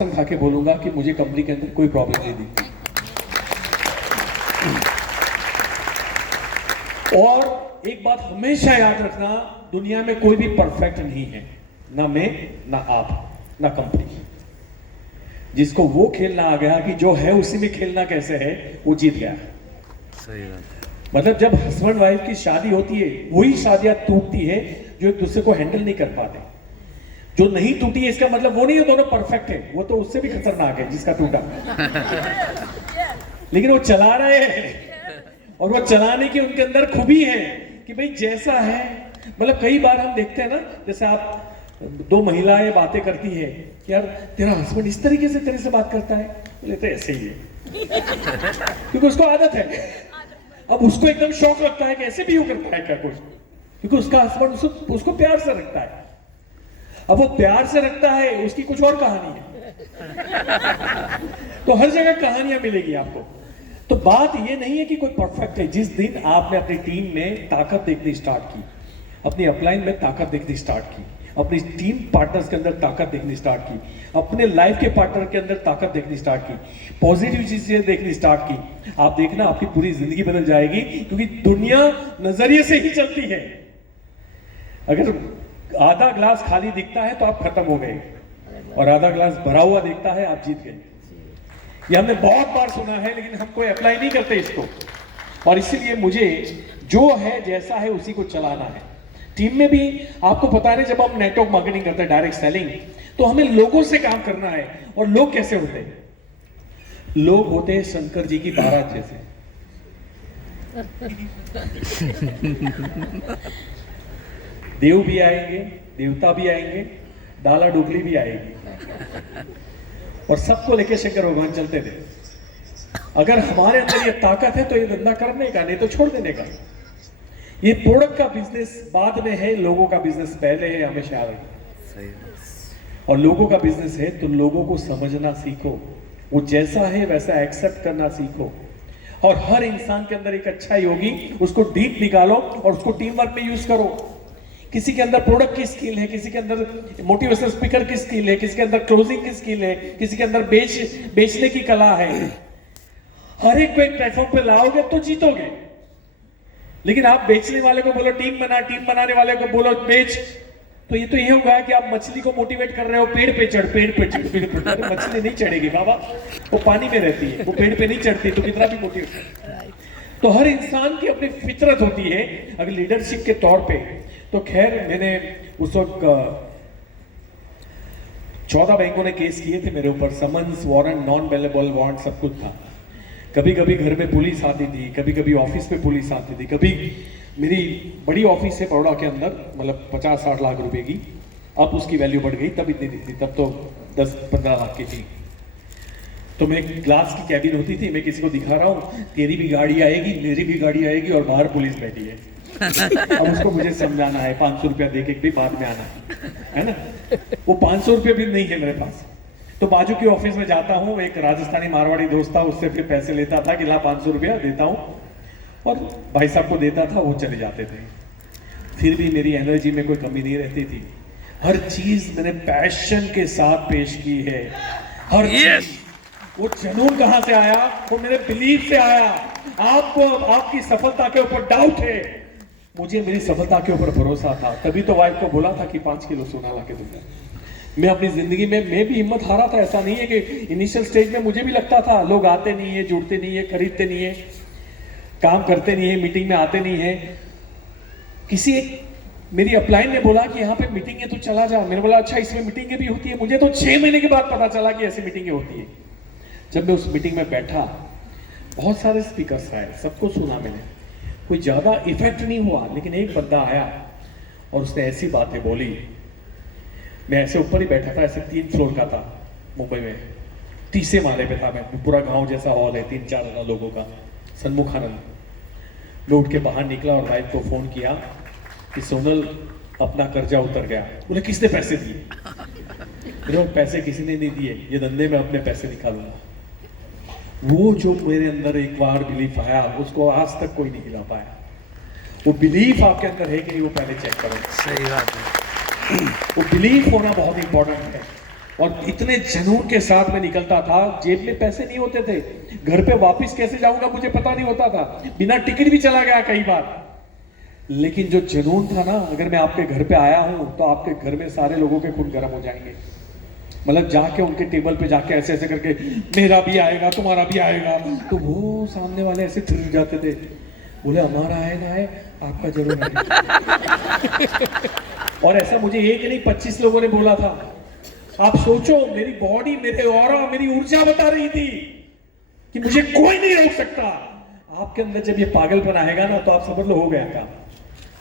खा के बोलूंगा कि मुझे कंपनी के अंदर कोई प्रॉब्लम नहीं दिखती। और एक बात हमेशा याद रखना, दुनिया में कोई भी परफेक्ट नहीं है, ना मैं, ना आप, ना कंपनी। जिसको वो खेलना आ गया कि जो है उसी में खेलना कैसे है, वो जीत गया। सही बात। मतलब जब हस्बैंड वाइफ की शादी होती है, वही शादियां टूटती है जो एक दूसरे को हैंडल नहीं कर पाते। जो नहीं टूटी है इसका मतलब वो नहीं है दोनों परफेक्ट है, वो तो उससे भी खतरनाक है जिसका टूटा। लेकिन वो चला रहे हैं और वो चलाने की उनके अंदर खूबी है कि भाई जैसा है। मतलब कई बार हम देखते हैं ना, जैसे आप दो महिलाएं बातें करती है कि यार तेरा हस्बैंड इस तरीके से तेरे से बात करता है, बोले तो ऐसे ही है क्योंकि उसको आदत है। अब उसको एकदम शौक लगता है कि ऐसे भी वो करता है क्या कुछ, क्योंकि उसका हस्बैंड उसको प्यार से रखता है। अब वो प्यार से रखता है, उसकी कुछ और कहानी है। तो हर जगह कहानियां मिलेगी आपको। तो बात ये नहीं है कि कोई परफेक्ट है। जिस दिन आपने अपनी टीम में ताकत देखनी स्टार्ट की, अपनी अपलाइन में ताकत देखनी स्टार्ट की, अपनी टीम पार्टनर्स के अंदर ताकत देखनी स्टार्ट की, अपने लाइफ के पार्टनर के अंदर ताकत देखनी स्टार्ट की, पॉजिटिव चीजें देखनी स्टार्ट की, आप देखना आपकी पूरी जिंदगी बदल जाएगी। क्योंकि दुनिया नजरिए से ही चलती है। अगर आधा ग्लास खाली दिखता है तो आप खत्म हो गए, और आधा ग्लास भरा हुआ दिखता है आप जीत गए। ये हमने बहुत बार सुना है, लेकिन हम कोई अप्लाई नहीं करते इसको। और इसीलिए मुझे जो है जैसा है उसी को चलाना है। टीम में भी आपको पता है, जब हम नेटवर्क मार्केटिंग करते हैं, डायरेक्ट सेलिंग, तो हमें लोगों से काम करना है। और लोग कैसे होते हैं? लोग होते हैं शंकर जी की बारात जैसे। देव भी आएंगे, देवता भी आएंगे, डाला डुकली भी आएगी, और सबको लेके शंकर भगवान चलते थे। अगर हमारे अंदर ये ताकत है तो ये धंधा करने का, नहीं तो छोड़ देने का। ये प्रोडक्ट का बिजनेस बाद में है, लोगों का बिजनेस पहले है, हमेशा याद रखना। और लोगों का बिजनेस है तो लोगों को समझना सीखो, वो जैसा है वैसा एक्सेप्ट करना सीखो। और हर इंसान के अंदर एक अच्छा योगी, उसको डीप निकालो और उसको टीम वर्क में यूज करो। किसी के अंदर प्रोडक्ट की स्किल है, किसी के अंदर मोटिवेशनल स्पीकर की स्किल है, किसी के अंदर क्लोजिंग की स्किल है, किसी के अंदर बेचने की कला है। हर एक को एक प्लेटफॉर्म पे लाओगे तो जीतोगे। लेकिन आप बेचने वाले को बोलो टीम बना, टीम बनाने वाले को बोलो बेच, तो ये होगा कि आप मछली को मोटिवेट कर रहे हो, पेड़ पे चढ़, पेड़ पे चढ़, पेड़ पे चढ़। मछली नहीं चढ़ेगी बाबा, वो पानी में रहती है, वो पेड़ पे नहीं चढ़ती, तो कितना भी मोटिवेट। तो हर इंसान की अपनी फितरत होती है। अगर लीडरशिप के तौर पे, तो खैर मैंने उस वक्त 14 बैंकों ने केस किए थे मेरे ऊपर, summons, warrant, non available warrant, सब कुछ था। कभी कभी घर में पुलिस आती थी, कभी कभी ऑफिस में पुलिस आती थी। कभी मेरी बड़ी ऑफिस है बड़ौदा के अंदर, मतलब 50-60 लाख रुपए की। अब उसकी वैल्यू बढ़ गई, तब इतनी नहीं थी, तब तो 10-15 लाख की थी। तो मैं ग्लास की कैबिन होती थी, मैं किसी को दिखा रहा हूँ, तेरी भी गाड़ी आएगी, मेरी भी गाड़ी आएगी, और बाहर पुलिस बैठी है। अब उसको मुझे समझाना है, 500 रुपया दे के भी बाद में आना है ना। वो 500 रुपये भी नहीं है मेरे पास। तो बाजू की ऑफिस में जाता हूँ, एक राजस्थानी मारवाड़ी दोस्त था, उससे फिर पैसे लेता था कि ला 500 रुपया देता हूँ, और भाई साहब को देता था, वो चले जाते थे। फिर भी मेरी एनर्जी में कोई कमी नहीं रहती थी। हर चीज मैंने पैशन के साथ पेश की है, हर चीज। वो जुनून कहां से आया? वो मेरे बिलीफ से आया। आपको आपकी सफलता के ऊपर डाउट है, मुझे मेरी सफलता के ऊपर भरोसा था। तभी तो वाइफ को बोला था कि 5 किलो सोना ला के दूंगा। मैं अपनी जिंदगी में मैं भी हिम्मत हारा था। ऐसा नहीं है कि इनिशियल स्टेज में मुझे भी लगता था लोग आते नहीं है, जुड़ते नहीं है, खरीदते नहीं है, काम करते नहीं है, मीटिंग में आते नहीं है। किसी एक मेरी अपलाइन ने बोला कि यहाँ पे मीटिंग है तो चला जा। मैंने बोला अच्छा, इसमें मीटिंगें भी होती है? मुझे तो 6 महीने के बाद पता चला कि ऐसी मीटिंगें होती है। जब मैं उस मीटिंग में बैठा, बहुत सारे स्पीकर्स आए, सबको सुना मैंने, कोई ज्यादा इफेक्ट नहीं हुआ। लेकिन एक बंदा आया और उसने ऐसी बातें बोली। मैं ऐसे ऊपर ही बैठा था, ऐसे 3 फ्लोर का था मुंबई में, 30 माले पे था मैं। पूरा गांव जैसा हॉल है, 3-4 हजार लोगों का, सन्मुख आनंद। मैं उठ के बाहर निकला और वाइफ को फोन किया कि सोनल अपना कर्जा उतर गया। बोले किसने पैसे दिए? मेरे पैसे किसी ने नहीं दिए, ये धंधे में अपने पैसे निकालूंगा। वो जो मेरे अंदर एक बार बिलीफ आया, उसको आज तक कोई नहीं हिला पाया। वो बिलीफ आपके अंदर है कि नहीं, वो पहले चेक करो। सही बात है। वो बिलीफ होना बहुत इंपॉर्टेंट है। और इतने जुनून के साथ मैं निकलता था, जेब में पैसे नहीं होते थे, घर पे वापस कैसे जाऊंगा मुझे पता नहीं होता था, बिना टिकट भी चला गया कई बार। लेकिन जो जुनून था ना, अगर मैं आपके घर पे आया हूं तो आपके घर में सारे लोगों के खून गर्म हो जाएंगे। मतलब जाके उनके टेबल पे जाके ऐसे ऐसे करके मेरा भी आएगा तुम्हारा भी आएगा, तो वो सामने वाले ऐसे थिर जाते थे, बोले हमारा है ना है, आपका जरूर है। और ऐसा मुझे एक नहीं 25 लोगों ने बोला था। आप सोचो, मेरी बॉडी, मेरे ऑरा, मेरी ऊर्जा बता रही थी कि मुझे कोई नहीं रोक सकता। आपके अंदर जब ये पागलपन आएगा ना, तो आप समझ लो हो गया काम।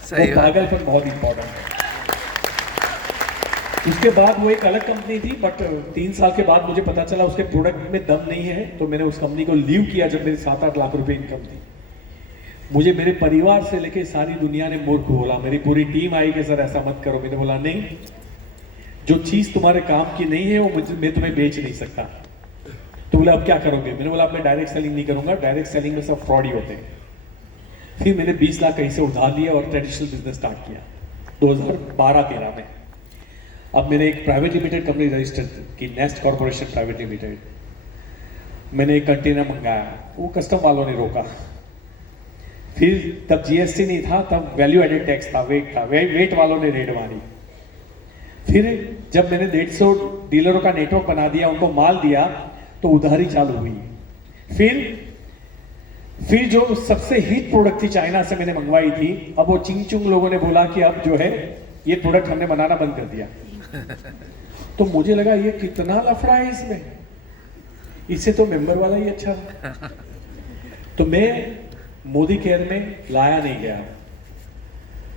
वो पागलपन बहुत इंपॉर्टेंट है। उसके बाद वो एक अलग कंपनी थी, बट 3 साल के बाद मुझे पता चला उसके प्रोडक्ट में दम नहीं है, तो मैंने उस कंपनी को लीव किया जब मेरी 7-8 लाख रुपए इनकम थी। मुझे मेरे परिवार से लेके सारी दुनिया ने मूर्ख बोला, मेरी पूरी टीम आई कि सर ऐसा मत करो। मैंने बोला नहीं, जो चीज तुम्हारे काम की नहीं है वो मैं तुम्हें बेच नहीं सकता। तो बोला अब क्या करोगे? मैंने बोला अब मैं डायरेक्ट सेलिंग नहीं करूंगा, डायरेक्ट सेलिंग में सब फ्रॉड ही होते हैं। फिर मैंने 20 लाख कहीं से उधार लिया और ट्रेडिशनल बिजनेस स्टार्ट किया 2012-13 में। अब मैंने एक प्राइवेट लिमिटेड कंपनी रजिस्टर की, नेस्ट कॉर्पोरेशन प्राइवेट लिमिटेड। मैंने एक कंटेनर मंगाया, वो कस्टम वालों ने रोका। फिर तब जीएसटी नहीं था, तब वैल्यू एडेड टैक्स था, वेट था, वेट वालों ने रेड मारी। फिर जब मैंने 150 डीलरों का नेटवर्क बना दिया, उनको माल दिया, तो उधारी चालू हुई। फिर जो सबसे हिट प्रोडक्ट थी चाइना से मैंने मंगवाई थी, अब वो चिंग चुंग लोगों ने बोला कि अब जो है ये प्रोडक्ट हमने बनाना बंद कर दिया। तो मुझे लगा ये कितना लफड़ा है इसमें, इससे तो मेंबर वाला ही अच्छा। तो मैं मोदी केयर में लाया नहीं गया,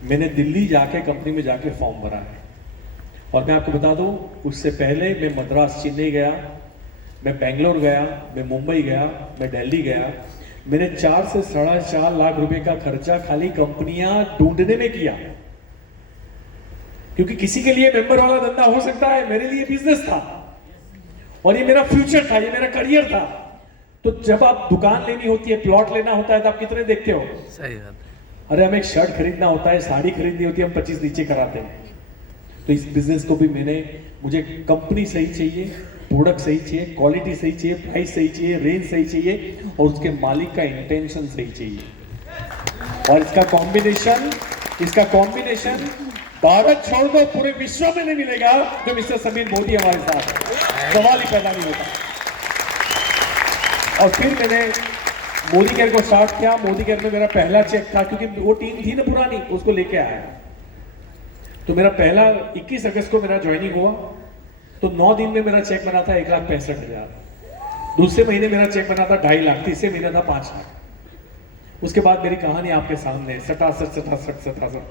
मैंने दिल्ली जाके कंपनी में जाके फॉर्म भरा है। और मैं आपको बता दूं, उससे पहले मैं मद्रास, चेन्नई गया, मैं बेंगलोर गया, मैं मुंबई गया, मैं दिल्ली गया। मैंने 4 से 4.5 लाख रुपए का खर्चा खाली कंपनियां ढूंढने में किया, क्योंकि किसी के लिए मेंबर वाला धंधा हो सकता है, मेरे लिए बिजनेस था और ये मेरा फ्यूचर था, ये मेरा करियर था। तो जब आप दुकान लेनी होती है, प्लॉट लेना होता है, तो आप कितने देखते हो? सही बात। अरे हमें एक शर्ट खरीदना होता है, साड़ी खरीदनी होती है, हम 25 नीचे कराते हैं। तो इस बिजनेस को भी मुझे कंपनी सही चाहिए, प्रोडक्ट सही चाहिए, क्वालिटी सही चाहिए, प्राइस सही चाहिए, रेंज सही चाहिए और उसके मालिक का इंटेंशन सही चाहिए। और इसका कॉम्बिनेशन भारत छोड़ दो पूरे विश्व में नहीं मिलेगा जो मिस्टर समीर मोदी हमारे साथ, सवाल ही पैदा नहीं होता। और फिर मैंने मोदी केयर को स्टार्ट किया। मोदी केयर में मेरा पहला चेक था, क्योंकि वो टीम थी ना पुरानी, उसको लेके आया। तो मेरा पहला 21 अगस्त को मेरा ज्वाइनिंग हुआ, तो 9 दिन में मेरा चेक बना था 1,65,000। दूसरे महीने मेरा चेक बना था 2.5 लाख, तीसरे महीने था 5 लाख। उसके बाद मेरी कहानी आपके सामने, 67।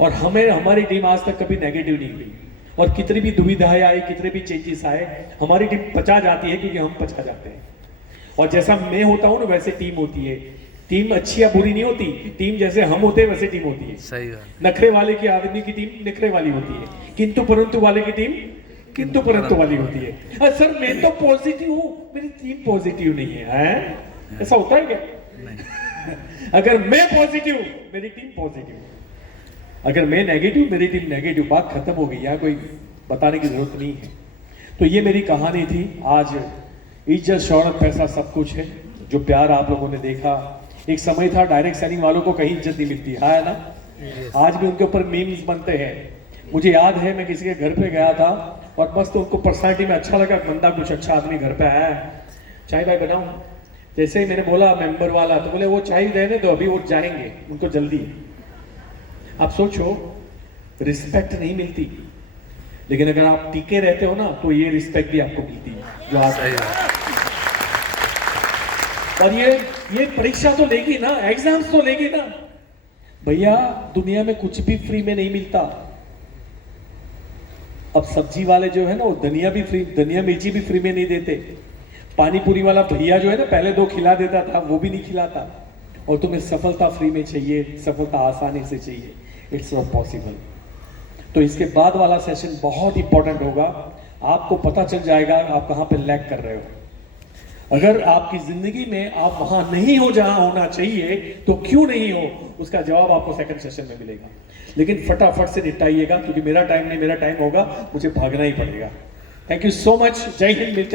और हमारी टीम आज तक कभी नेगेटिव नहीं हुई, और कितनी भी दुविधाएं आई, कितने भी चेंजेस आए, हमारी टीम पचा जाती है, क्योंकि हम पचा जाते हैं। और जैसा मैं होता हूं ना, वैसे टीम होती है। टीम अच्छी या बुरी नहीं होती, टीम जैसे हम होते हैं वैसे टीम होती है। सही बात। नखरे वाले की आदमी की टीम नखरे वाली होती है, किंतु परंतु वाले की टीम किंतु परंतु वाली होती है। सर मैं तो पॉजिटिव हूं, मेरी टीम पॉजिटिव नहीं है, ऐसा होता है क्या? अगर मैं पॉजिटिव, मेरी टीम पॉजिटिव, अगर मैं नेगेटिव, मेरी टीम नेगेटिव। बात खत्म हो गई, यहाँ कोई बताने की जरूरत नहीं है। तो ये मेरी कहानी थी। आज इज्जत, शौहरत, पैसा सब कुछ है। जो प्यार आप लोगों ने देखा, एक समय था डायरेक्ट सेलिंग वालों को कहीं इज्जत नहीं मिलती है ना। आज भी उनके ऊपर मीम्स बनते हैं। मुझे याद है, मैं किसी के घर पे गया था और बस तो उनको पर्सनैलिटी में अच्छा लगा, बंदा कुछ अच्छा आदमी घर पे आया है, चाय भाई बनाऊं। जैसे ही मैंने बोला मेंबर वाला, तो बोले वो चाय देने दो, अभी वो जाएंगे, उनको जल्दी है। आप सोचो, रिस्पेक्ट नहीं मिलती, लेकिन अगर आप टिके रहते हो ना, तो ये रिस्पेक्ट भी आपको मिलती है जो आप। और ये परीक्षा तो लेगी ना, एग्जाम्स तो लेगी ना भैया। दुनिया में कुछ भी फ्री में नहीं मिलता। अब सब्जी वाले जो है ना, वो धनिया मिर्ची भी फ्री में नहीं देते। पानी पूरी वाला भैया जो है ना, पहले 2 खिला देता था, वो भी नहीं खिलाता। और तुम्हें सफलता फ्री में चाहिए, सफलता आसानी से चाहिए, इट्स नॉट पॉसिबल। तो इसके बाद वाला सेशन बहुत इंपॉर्टेंट होगा। आपको पता चल जाएगा आप कहां पे लैग कर रहे हो। अगर आपकी जिंदगी में आप वहां नहीं हो जहां होना चाहिए, तो क्यों नहीं हो, उसका जवाब आपको सेकंड सेशन में मिलेगा। लेकिन फटाफट से निपटाइएगा, क्योंकि मेरा टाइम नहीं, मेरा टाइम होगा, मुझे भागना ही पड़ेगा। थैंक यू सो मच, जय हिंद, मिलते हैं